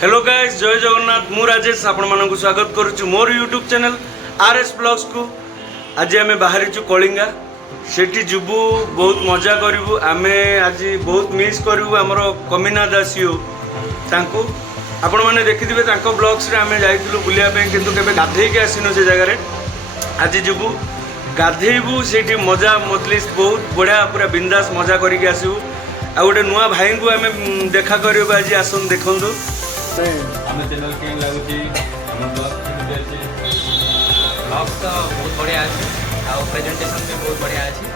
Hello guys, जय जगन्नाथ। मु राजेश आपण मानक स्वागत करुछु मोर यूट्यूब चैनल आरएस ब्लॉग्स को। आज आम बाहरी कलिंगा सेठी जुबू, बहुत मजा करूँ। आम आज बहुत मिस करूँ आमर कमिना दासियो तांको आपण मैंने देखिथे ब्लॉग्स रे आम जाइलु बुलाया किंतु केबे गाधेई आसीनु से जगह। आज जुबू गाधेबू से मजा मजलिस बहुत बढ़िया पूरा बिंदास मजा करके आसबू। आ गोटे नुआ भाई को आम देखा करूँ आज आसन देखु। हम चैनल के लागुची हम ब्लॉग तो बहुत बढ़िया अच्छे आ प्रेजेंटेशन भी बहुत बढ़िया अच्छे।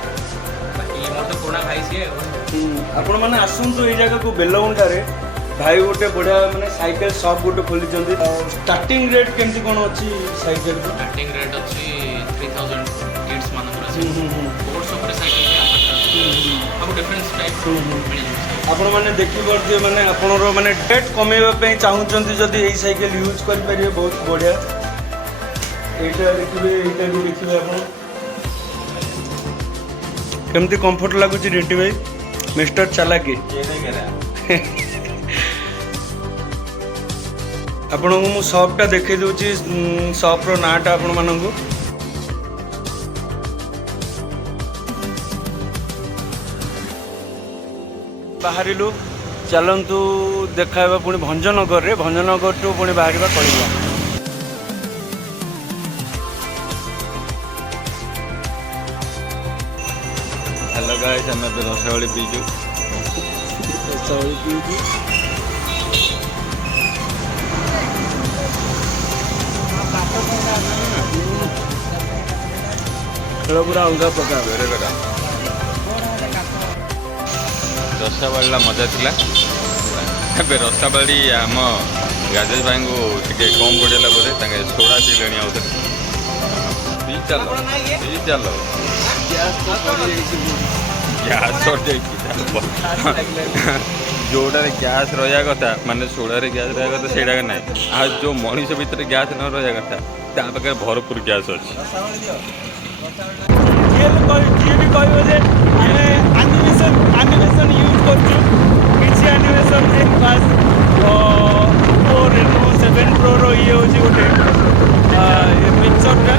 बाकी मोर तो पुराना भाई सी आपण मैंने आसतु ये जगह को बेलगुंडार भाई गोटे बढ़िया माने साइकेल शॉप गोटे खोली। स्टार्टिंग रेट केमती कौन अच्छी साइकेल को? स्टार्टिंग रेट अच्छी 3000 किड्स मानकर कोर्स ऊपर साइकेल सब डिफरेंट टाइप आपण मैंने देखी पारे माने आपणर माने डेट कमेबा चाहूँगी जदि यही साइकेल यूज करेंगे बहुत बढ़िया। एटा देखिए एटा भी देखिए आप केमती कंफर्ट लगुच रिंटी भाई मिस्टर चालाकी। आपण को मु शॉपटा देखै दूची शॉपर नाटा आपण मानू बाहरिलु। चलतु देखा पुणी भंजनगर रे भंजनगर टू पुणी बाहर कलिंगा। हेलो गाइस, हम अब रसावली पीजु। रसावली पीजु खेल पूरा अलग प्रकार। रसाबाड़ी मजा थिला। ଏବେ ରସାବାड़ी आम राजेश भाई को टिके कम पड़ेगा बोले सोडा पीले आउे पी चल गैस सर जोड़ा गैस रहा कथा माने सोडार गैस रहा कथा से ना आ जो मनीष भितर गैस न रहा कथा ता पाखे भरपूर गैस अच्छी। आनिमेशन यूज करनिमेशन बास रेनो 7 प्रो रो ये होची गोटे पिक्चरटा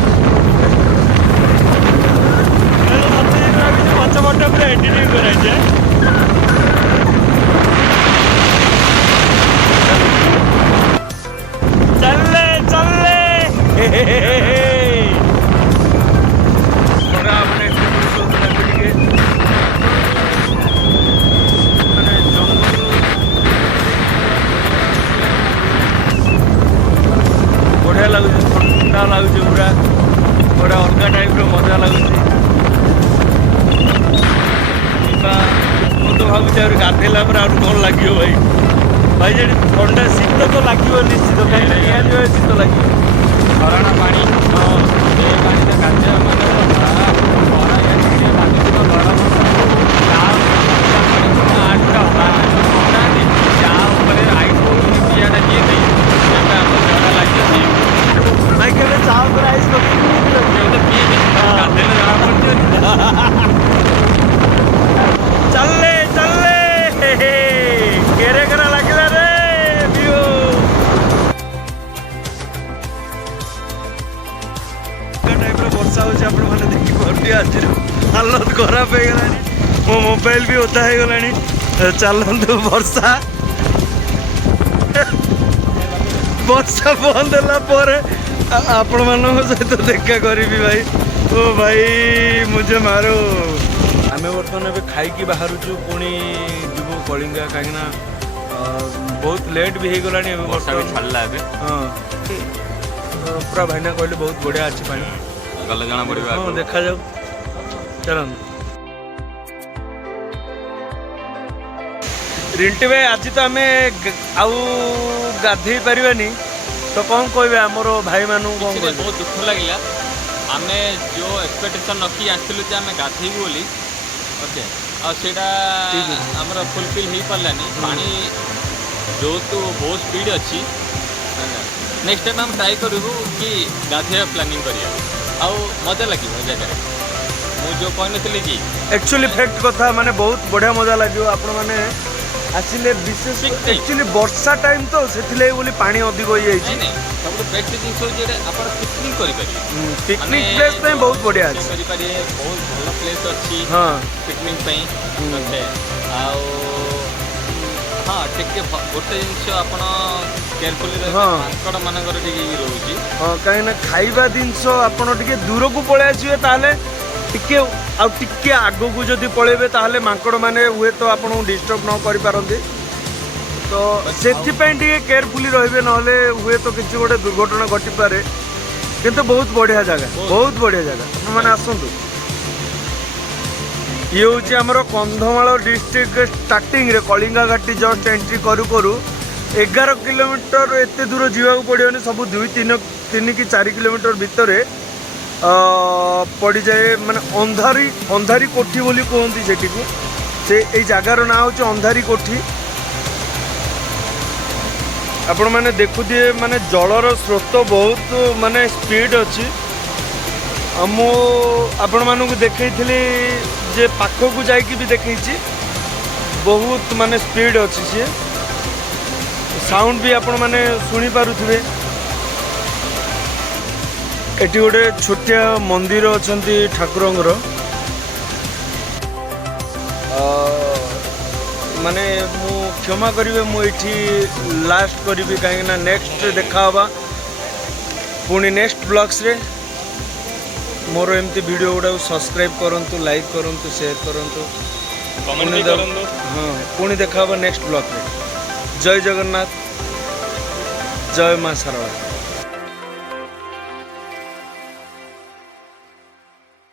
पच पट पूरा एडिटिंग कराए। चले बढ़िया लगुच, ठंडा लगुच पूरा गोटे अलग टाइप मजा लगुच। तो भावी गाधेला पर भल लगे भाई भाई जी ठंडा शीत तो लगे निश्चित कहीं शीत लगे झरणा पानी हालत खराब हो गला। मो मोबाइल भी ओदा हो गला। चलतु वर्षा वर्षा बंद है आपण मान सहित देखा करी भाई। ओ भाई मुझे मारो। आम बर्तमान खाई बाहर पुणी जीव कलिंगा कहीं बहुत लेट भी हो गला। वर्षा भी छाड़ा हाँ पूरा भाईना कहले बहुत बढ़िया अच्छी पानी गल जाना पड़ा। हाँ देखा जाऊ चल रिंटी भाई आज तो आम आउ गाधे पारानी तो कौन कहे आमर भाई मान बहुत दुख लगे। आम जो एक्सपेक्टेशन रखी आसलु आम गाधेबू बोली ओके आम फुलफिल हो पारानी पानी जो तो बहुत स्पीड अच्छी। नेक्स्ट टाइम हम ट्राई करूँ कि गाधे प्लानिंग करिया आउ मजा लगे जगह मुझे कही नी कि एक्चुअली फैक्ट कथा माने बहुत बढ़िया मजा लगे। आपण मैंने ଆସିଲେ ବିଶେଷ Peak time. एक्चुअली ବର୍ଷା ଟାଇମ୍ ତ ସେଥିଲାଗି ବୋଲି ପାଣି ଅଧିକ ହେଇଯାଇଛି। ନାଇଁ ସବୁଠୁ ବେଷ୍ଟ ଜିନିଷ ହେଉଛି ଏଇଟା ଆପଣ ପିକନିକ୍ କରିପାରିବେ। ପିକନିକ୍ ପ୍ଲେସ୍ ପାଇଁ ବହୁତ ବଢ଼ିଆ ଅଛି। କରିପାରିବେ ବହୁତ ଭଲ ପ୍ଲେସ୍ ଅଛି ହଁ ପିକନିକ୍ ପାଇଁ ଓକେ ଆଉ ହଁ ଟିକେ ଗୋଟେ ଜିନିଷ ଆପଣ କେୟାରଫୁଲି ରହିବେ ହଁ। ମାଙ୍କଡ଼ ମାନଙ୍କର ଟିକେ ଇଏ ରହୁଛି ହଁ କାହିଁକିନା ଖାଇବା ଜିନିଷ ଆପଣ ଟିକେ ଦୂରକୁ ପଳେଇ ଆସିବେ ତାହେଲେ ଟିକେ ଆଉ ଟିକେ ଆଗକୁ ଯଦି ପଳେଇବେ ତାହେଲେ ମାଙ୍କଡ଼ ମାନେ ହୁଏତ ଆପଣଙ୍କୁ ଡିଷ୍ଟର୍ବ ନ କରିପାରନ୍ତି। ତ ସେଥିପାଇଁ ଟିକେ କେୟାରଫୁଲି ରହିବେ ନହେଲେ ହୁଏତ କିଛି ଗୋଟେ ଦୁର୍ଘଟଣା ଘଟିପାରେ। କିନ୍ତୁ ବହୁତ ବଢ଼ିଆ ଜାଗା ବହୁତ ବଢ଼ିଆ ଜାଗା ଆପଣମାନେ ଆସନ୍ତୁ। ଇଏ ହେଉଛି ଆମର କନ୍ଧମାଳ ଡିଷ୍ଟ୍ରିକ୍ଟ ଷ୍ଟାର୍ଟିଂରେ କଳିଙ୍ଗା ଘାଟି ଜଷ୍ଟ ଏଣ୍ଟ୍ରି କରୁ କରୁ 11 କିଲୋମିଟର ଏତେ ଦୂର ଯିବାକୁ ପଡ଼ିବନି ସବୁ 2-3 କି 4 କିଲୋମିଟର ଭିତରେ ପଡ଼ିଯାଏ ମାନେ ଅନ୍ଧାରୀ କୋଠି ବୋଲି କୁହନ୍ତି ସେଠିକୁ। ସେ ଏଇ ଜାଗାର ନାଁ ହେଉଛି ଅନ୍ଧାରୀ କୋଠି। ଆପଣମାନେ ଦେଖୁଥିବେ ମାନେ ଜଳର ସ୍ରୋତ ବହୁତ ମାନେ ସ୍ପିଡ୍ ଅଛି। ଆଉ ମୁଁ ଆପଣମାନଙ୍କୁ ଦେଖେଇଥିଲି ଯେ ପାଖକୁ ଯାଇକି ବି ଦେଖେଇଛି ବହୁତ ମାନେ ସ୍ପିଡ୍ ଅଛି ସିଏ ସାଉଣ୍ଡ ବି ଆପଣମାନେ ଶୁଣିପାରୁଥିବେ। ଏଠି ଗୋଟେ ଛୋଟିଆ ମନ୍ଦିର ଅଛନ୍ତି ଠାକୁରଙ୍କର ମାନେ ମୁଁ କ୍ଷମା କରିବେ ମୁଁ ଏଠି ଲାଷ୍ଟ କରିବି କାହିଁକିନା ନେକ୍ସଟ ଦେଖାହେବା ପୁଣି ନେକ୍ସଟ ବ୍ଲଗ୍ସରେ। ମୋର ଏମିତି ଭିଡ଼ିଓ ଗୁଡ଼ାକୁ ସବସ୍କ୍ରାଇବ୍ କରନ୍ତୁ ଲାଇକ୍ କରନ୍ତୁ ସେୟାର କରନ୍ତୁ କମେଣ୍ଟ ବି କରନ୍ତୁ। ହଁ ପୁଣି ଦେଖା ହେବା ନେକ୍ସଟ ବ୍ଲଗ୍ରେ। ଜୟ ଜଗନ୍ନାଥ ଜୟ ମା ଶାରଳା।